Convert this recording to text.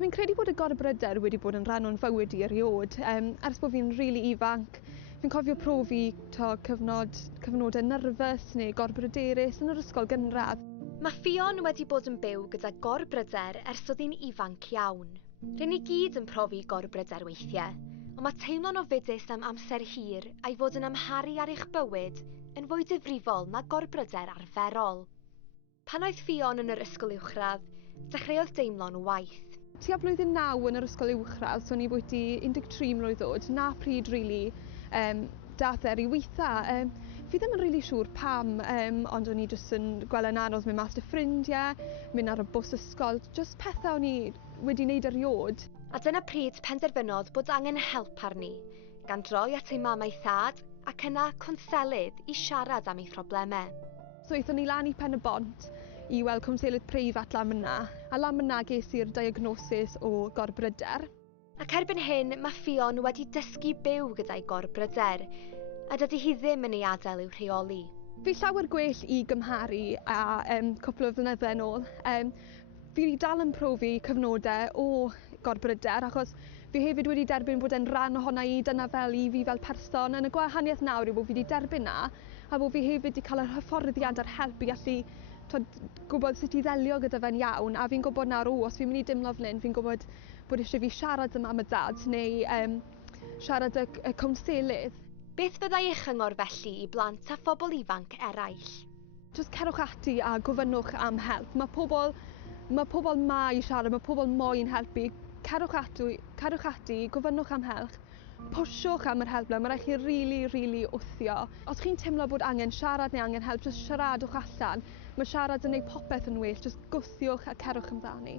Fi'n credu bod y gorbryder wedi bod yn rhan o'n fywyd i eriod. Ers bod fi'n rili ifanc, fi'n cofio profi cyfnodau nerfus neu gorbryderus yn yr ysgol gynradd. Mae Ffion wedi bod yn byw gyda gorbryder ers oedd hi'n ifanc iawn. Rydyn ni gyd yn profi gorbryder weithiau, ond mae teimlo'n ofidus am amser hir a'i fod yn amharu ar eich bywyd yn fwy difrifol na gorbryder arferol. Pan oedd Ffion yn yr ysgol uwchradd, dechreuodd deimlo'n waith. Tua blwyddyn 9 yn yr ysgol uwchradd, so ni bwyty 13 mlwydd oed, na pryd rili dath i weitha. Fi ddim yn rili siŵr pam, ond o'n i jyst yn gweld yn anodd mynd mas â ffrindiau, mynd ar y bws ysgol, jyst pethau o'n i wedi wneud eriod. A dyna pryd penderfynodd bod angen help arni, gan droi at ei mam a'i thad ac yna conselydd i siarad am ei phroblemau. So eithon ni lan i Pen y Bont i weld cwnselydd preifat lan myna, a lan myna ges i'r diagnosis o gorbryder. Ac erbyn hyn, mae Ffion wedi dysgu byw gyda'i gorbryder, a dydy hi ddim yn ei adael i'w rheoli. Fi llawer gwell i gymharu a cwpl o flynyddau yn ôl. Fi wedi dal yn profi cyfnodau o gorbryder, achos fi hefyd wedi derbyn bod e'n rhan ohona i, dyna fel i fi fel person. Yn y gwahaniaeth nawr yw bod fi wedi derbyn na, a bod fi hefyd wedi cael yr hyfforddiant a'r help i gallu gwybod sut i ddelio gyda fe'n iawn, a fi'n gwybod nawr, os fi'n mynd i dimlo fan hyn, fi'n gwybod bod eisiau fi siarad y mam a dad, neu siarad y cwnselydd. Beth fyddai eich yngor felly i blant a phobl ifanc eraill? Jyst cerwch ati a gofynnwch am help. Mae pobl ma i siarad, mae pobl moyn helpu. Cerwch ati, gofynnwch am help. Pwsiwch am yr help, mae rhaid chi rili wthio. Os chi'n teimlo bod angen siarad neu angen help, jyst siaradwch allan. Mae siarad yn gwneud popeth yn well, jyst gwthiwch a cerwch amdani.